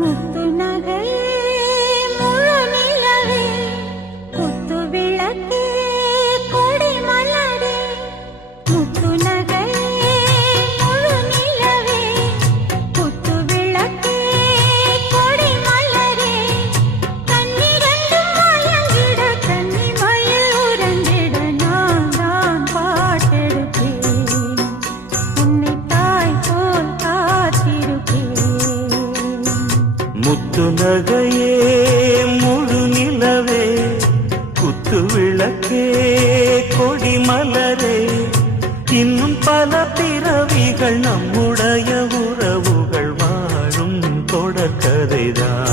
முத்து நகையே முழு நிலவே குத்து விளக்கே கொடி மலரே முத்து நகையே முழு நிலவே குத்து விளக்கே கொடி மலரே கண்ணிரண்டும் மயங்கிட கன்னி மயில் உறங்கிட நான் தான் பாட்டெடுப்பேன் உன்னை தாய் போல் காத்திருப்பேன் முத்து நகையே முழு நிலவே குத்து விளக்கே கொடி மலரே இன்னும் பல பிறவிகள் நம்முடைய உறவுகள் வாழும் தொடர்கதைதான்.